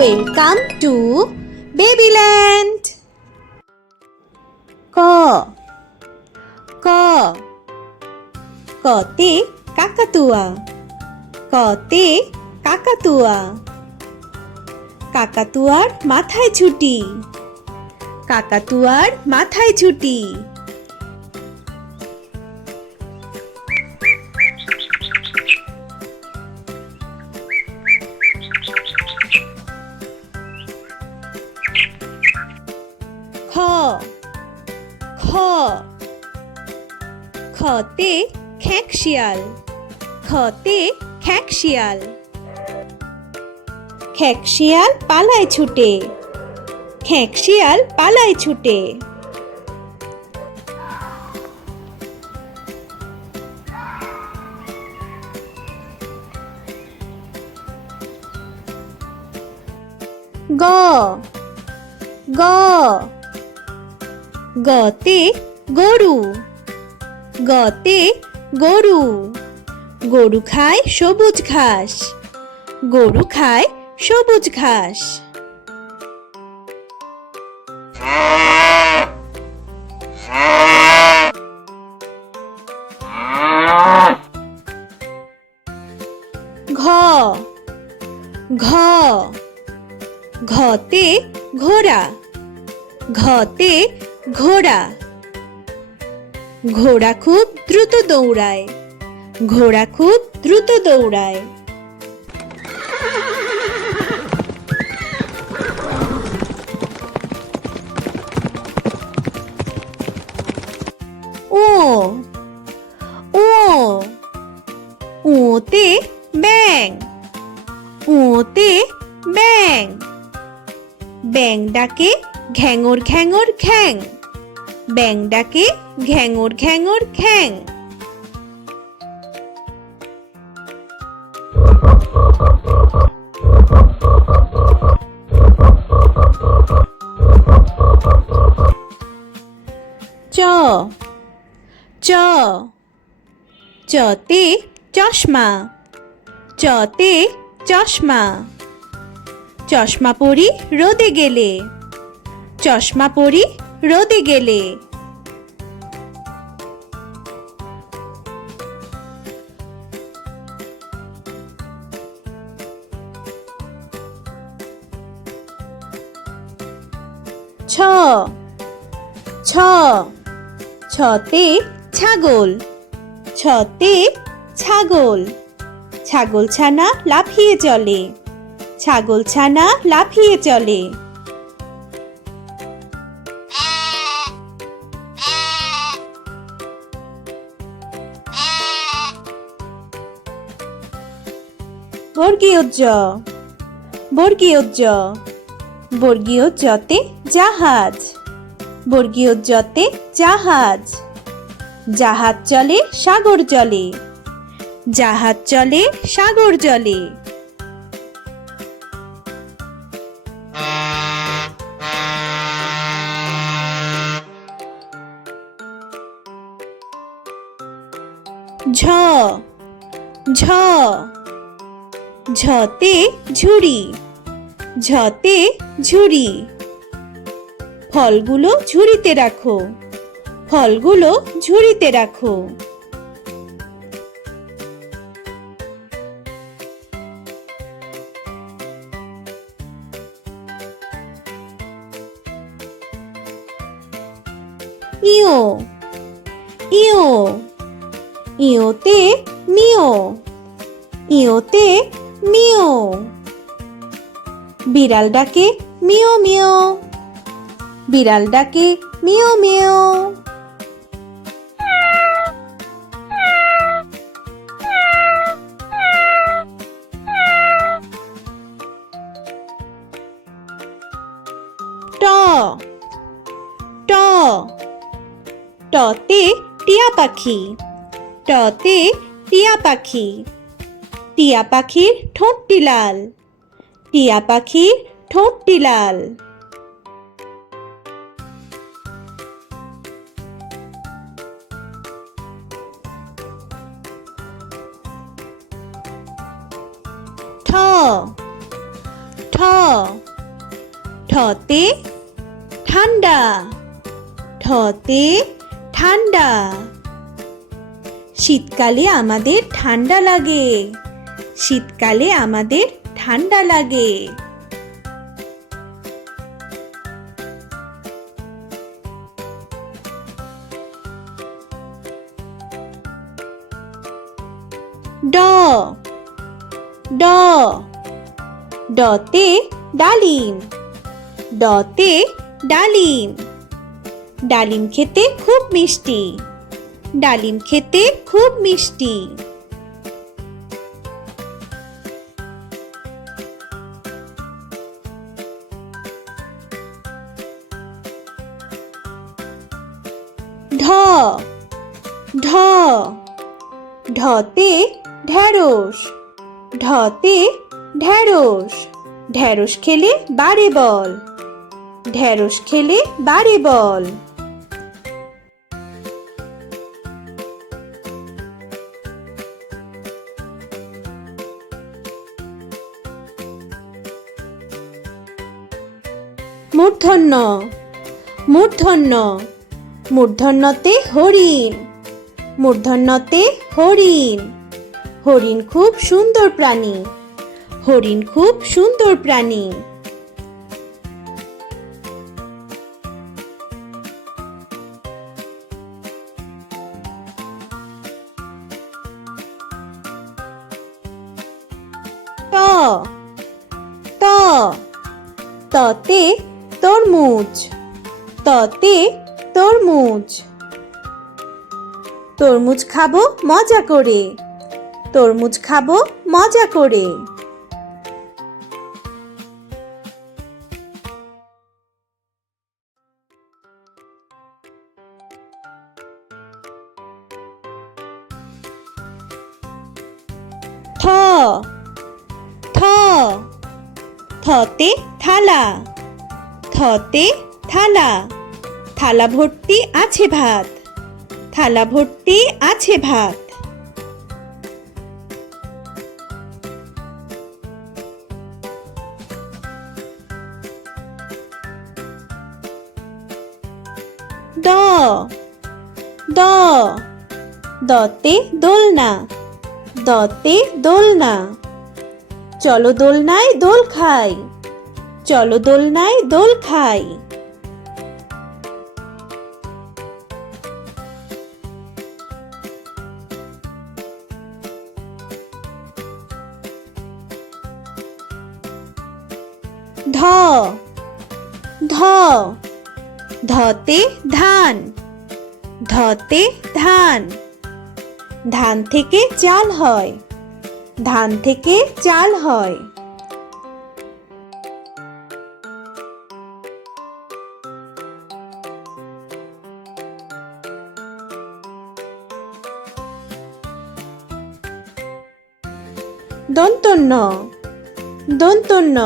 Welcome to Babyland. ক ক কতে কাকাতুয়া, কতে কাকাতুয়া। কাকাতুয়ার মাথায় ছুটি, কাকাতুয়ার মাথায় ছুটি। খ খ খতে খেঁক শিয়াল, খতে খেঁক শিয়াল। খেঁক শিয়াল পালায় ছুটে, খেঁক শিয়াল পালায় ছুটে। গ গ গতে গরু, গতে গরু। গরু খায় সবুজ ঘাস, গরু খায় সবুজ ঘাস। ঘ ঘ ঘতে ঘোড়া, ঘতে ঘোড়া। ঘোড়া খুব দ্রুত দৌড়ায়, ঘোড়া খুব দ্রুত দৌড়ায়। ও ও ওতে ব্যাং, ওতে ব্যাং। ব্যাং ডাকে ঘ্যাঙর ঘ্যাঙর ঘ্যাং, ব্যাং ডাকে ঘ্যাঙর ঘ্যাঙর ঘ্যাং। চ চ চতে চশমা, চতে চশমা। চশমা পরি রোদে গেলে, চশমা পরি রোদে গেলে। ছ ছ ছতে ছাগল, ছতে ছাগল। ছাগল ছানা লাফিয়ে চলে, ছাগল ছানা লাফিয়ে চলে। বর্গীয় জ, বর্গীয় জ। বর্গীয় জতে জাহাজ, বর্গীয় জতে জাহাজ। জাহাজ চলে সাগর জলে, জাহাজ চলে সাগর জলে। ঝ ঝ ঝতে ঝুড়ি, ঝতে ঝুড়ি। ফলগুলো ঝুড়িতে রাখো, ফলগুলো ঝুড়িতে রাখো। ইও ইও ইওতে মিও, ইওতে মিও। বিড়াল ডাকে মিও মিও, বিড়াল ডাকে মিও মিও। ট ট টতে টিয়া পাখি, টতে টিয়া পাখি। টিয়া পাখির ঠোঁটটি লাল, টিয়া পাখির ঠোঁটটি লাল। ঠ ঠ ঠতে ঠান্ডা, ঠতে ঠান্ডা। শীতকালে আমাদের ঠান্ডা লাগে, শীতকালে আমাদের ঠান্ডা লাগে। ড ড ডতে ডালিম, ডতে ডালিম। ডালিম খেতে খুব মিষ্টি, ডালিম খেতে খুব মিষ্টি। ঢ ঢ ঢতে ঢেঁড়স, ঢতে ঢেঁড়স। ঢেঁড়স খেলে বাড়ে বল, ঢেঁড়স খেলে বাড়ে বল। মূর্ধন্য মূর্ধন্য মূর্ধন্যতে হরিণ, মূর্ধন্যতে হরিণ। হরিণ খুব সুন্দর প্রাণী, হরিণ খুব সুন্দর প্রাণী। ত ত ততে তরমুজ, ততে তরমুজ। তরমুজ খাবো মজা করে, তরমুজ খাবো মজা করে। থ থ থতে থালা, থতে থালা। থালা ভর্তি আছে ভাত, থালা ভর্তি আছে ভাত। দ দ দতে দোলনা, দতে দোলনা। চলো দোলনায় দোল খাই, চলো দোলনায় দোল খাই। ধ ধ ধতে ধান, ধতে ধান। ধান থেকে চাল হয়, ধান থেকে চাল হয়। দন্তন্য দন্তন্য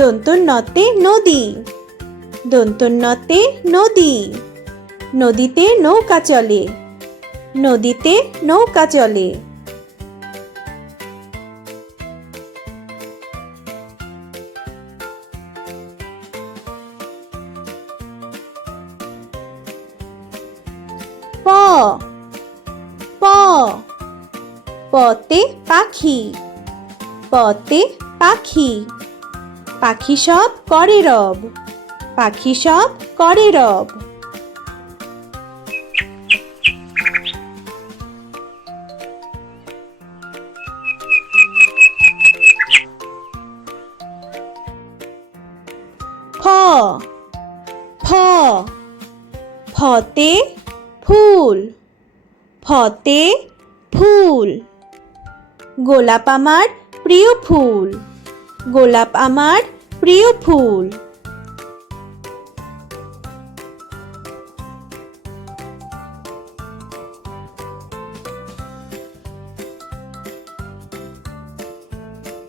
দন্তন্যতে নদী, দন্তন্যতে নদী। নদীতে নৌকা চলে, নদীতে নৌকা চলে। প প পতে পাখি, পতে পাখি। পাখি সব করে রব, পাখি সব করে রব। ফ ফ ফতে ফুল, ফতে ফুল। গোলাপ আমার প্রিয় ফুল, গোলাপ আমার প্রিয় ফুল।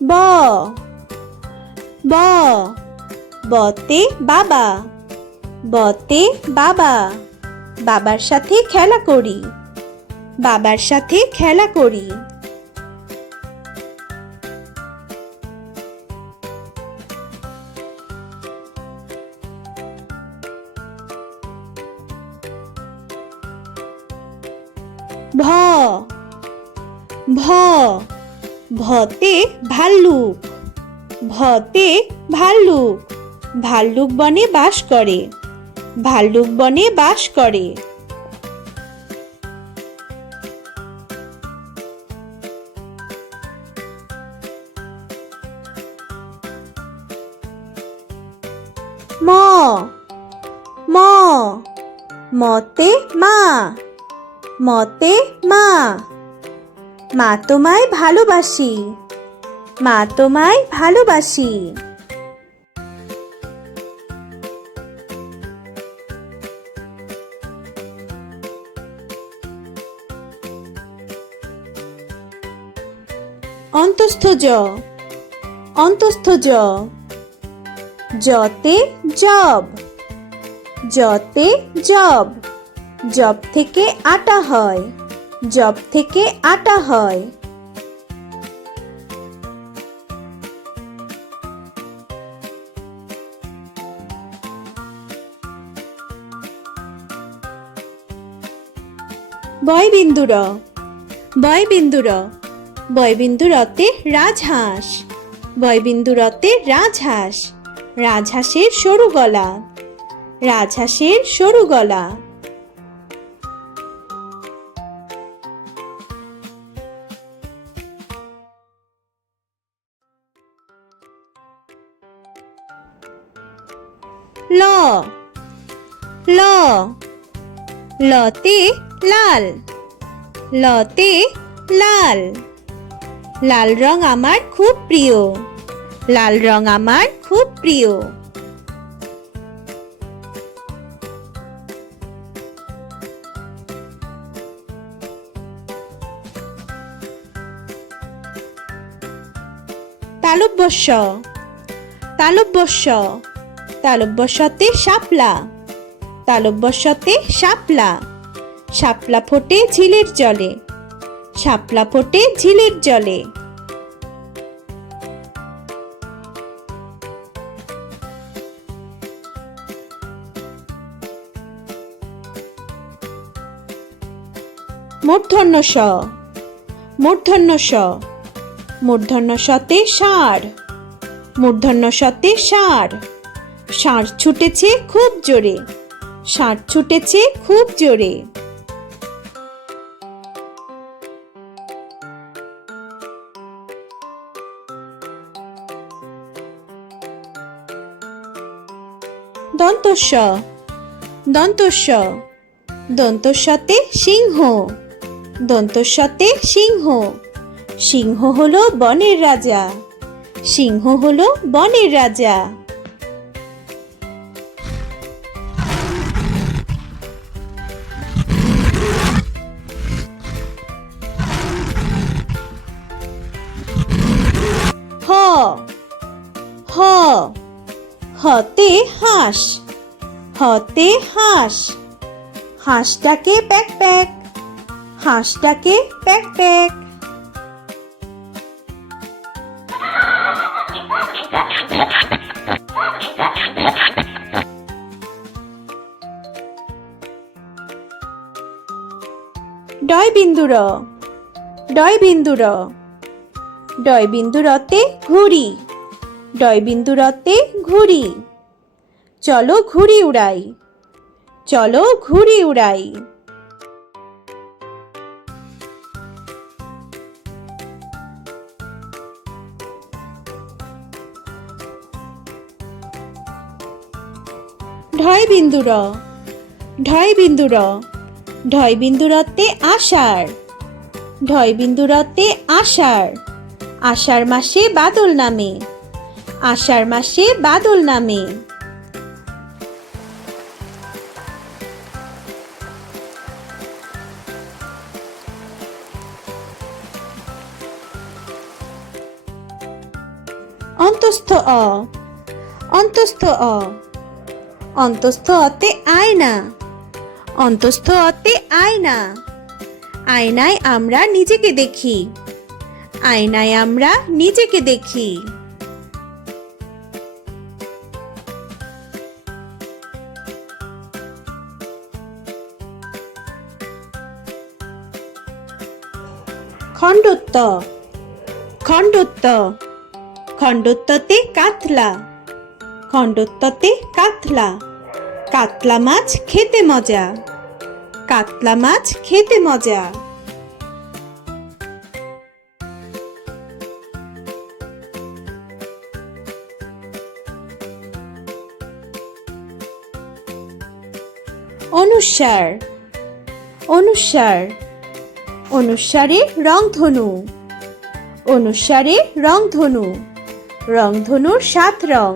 ব ব বতে বাবা, বতে বাবা। বাবার সাথে খেলা করি, বাবার সাথে খেলা করি। ভ ভ ভতে ভাল্লুক, ভতে ভাল্লুক, ভাল্লুক বনে বাস করে, ভাল্লুক বনে বাস করে। ম ম মতে মা, মতে মা, মা তোমায় ভালোবাসি, মা তোমায় ভালোবাসি। অন্তস্থ জ, অন্তস্থ জ, জতে জব, জতে জব, জব থেকে আটা হয়, জব থেকে আটা হয়। বয়বিন্দু র, বয়বিন্দু র, বয়বিন্দু রতে রাজহাঁস, বয়বিন্দু রতে রাজহাঁস, রাজহাঁসের সরু গলা, রাজহাঁসের সরু গলা। ল ল লতে লাল, লতে লাল, লাল রং আমার খুব প্রিয়, লাল রং আমার খুব প্রিয়। তালব্যস্য, তালব্যস্য, তালব্যস্যতে শাপলা, তালব্যস্যতে শাপলা, শাপলা ফোটে ঝিলের জলে, শাপলা ফোটে ঝিলের জলে। মূর্ধন্য ষ, মূর্ধন্য ষ, মূর্ধন্য শতে ষাঁড়, মূর্ধন্য শতে ষাঁড়, ষাঁড় ছুটেছে খুব জোরে, ষাঁড় ছুটেছে খুব জোরে। দন্তস্ব, দন্তস্ব, দন্তস্বতে সিংহ, দন্তস্বতে সিংহ, সিংহ হলো বনের রাজা, সিংহ হলো বনের রাজা। হ হ হতে হাঁস, হতে হাঁস, হাঁসটাকে প্যাক প্যাক, হাঁসটাকে প্যাক প্যাক। ডয় বিন্দু র, ডয় বিন্দু র, ডয় বিন্দু রতে ঘুড়ি, ডয় বিন্দু রতে ঘুড়ি, চলো ঘুড়ি উড়াই, চলো ঘুড়ি উড়াই। ঢয় বিন্দু র, ঢয় বিন্দু র, ঢয় বিন্দু রতে আষাঢ়, ঢয় বিন্দু রতে আষাঢ়, আষাঢ় মাসে বাদল নামে, আষাঢ় মাসে বাদল নামে। অন্তস্থ অ, অন্তস্থ অ, অন্তস্থ অতে আয়না, অন্তস্থ অতে আয়না, আয়নায় আমরা নিজেকে দেখি, আয়নায় আমরা নিজেকে দেখি। খণ্ডত্ব খণ্ডত্ব খণ্ডত্বতে কাতলা খণ্ডত্বতে কাতলা কাতলা মাছ খেতে মজা কাতলা মাছ খেতে মজা অনুস্বার অনুস্বার অনুস্বারে রংধনু অনুস্বারে রংধনু রংধনুর 7 রং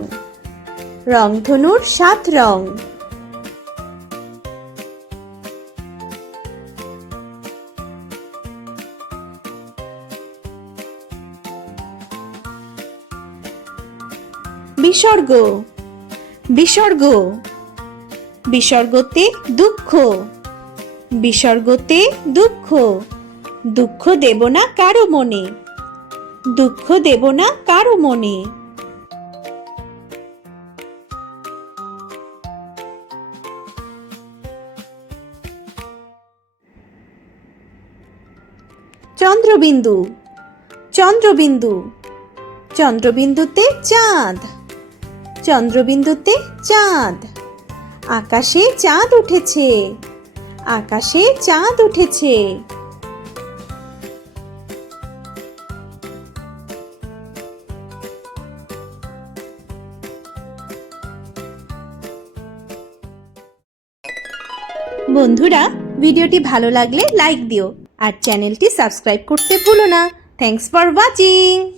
রংধনুর 7 রং বিসর্গ বিসর্গ বিসর্গতে দুঃখ বিসর্গতে দুঃখ দুঃখ দেব না কারো মনে দুঃখ দেব না কারো মনে চন্দ্রবিন্দু চন্দ্রবিন্দু চন্দ্রবিন্দুতে চাঁদ চন্দ্রবিন্দুতে চাঁদ আকাশে চাঁদ উঠেছে আকাশে চাঁদ উঠেছে বন্ধুরা ভিডিওটি ভালো লাগলে লাইক দিও আর চ্যানেলটি সাবস্ক্রাইব করতে ভুলো না থ্যাঙ্কস ফর ওয়াচিং।